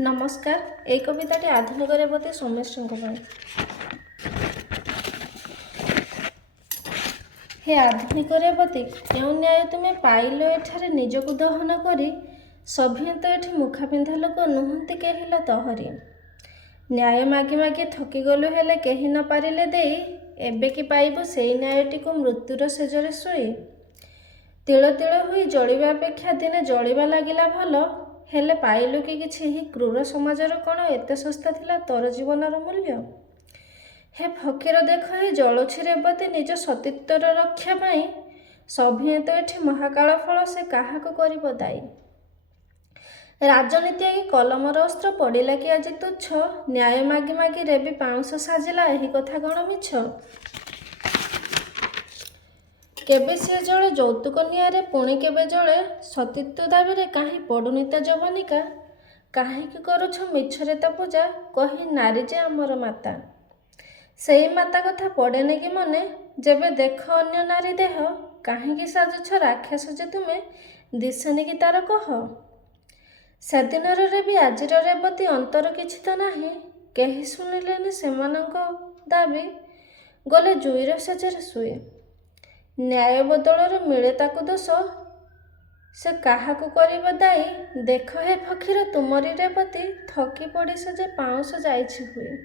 नमस्कार। ए कविताटी आधुनिक रेवती सोमेश्वर हे आधुनिक रेवती क्यों न्याय तुम्हें पाइल एठारे निजकु दहन करी सभी तो एठी मुखा पिंधा लोक नुहंती केहिला तहरी न्याय मागी मागी थकी गलु हेले केही न पारिले देई एबे कि पाइबु सेई न्यायटी को मृत्युर सेजरे सोई तिल तिल हुई जलिबा अपेक्षा दिने जलिबा लागिला भल हेले पाइलु कि किछि ही क्रूर समाजर कण एते सस्ता थिला तोर जीवनर मूल्य। हे फकीर देख हे जलुछि रेवती निज सतीत्वर रक्षा पाई सभी तो एठी महाकाल फल से काहाको करिब दाई राजनीति आगे कलमर अस्त्र पड़िला कि आज तुच्छ न्याय मागी मागी रेबी पाउंस साजिला एही कथा गण मिछ केबे से जले यौतुक निआरे पुणी केबे जले सतीत्व दाबी काहीं पड़ुनी ता जवनिका काहीं करुछ मिछरे ता पूजा कही नारी जे आमर माता सेई माता कथा पड़ेने कि मने जेबे देख अन्य नारी देह काहीं साजुछ राक्षस जे तुमे दिसेनि कि तार कह सेदिनर रे भी आजिर रेवती अंतर किछि तो नाही केही सुनिलेनि सेमानंक दाबी गले जुईर सेजरे सुई न्याय बदलर मिले ताकु दोष से काहाकु करिब दाई देख हे फकीर तुमरी रेवती थकी पड़ी से जे पाउंस जाइछि हुई।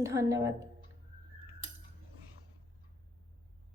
धन्यवाद।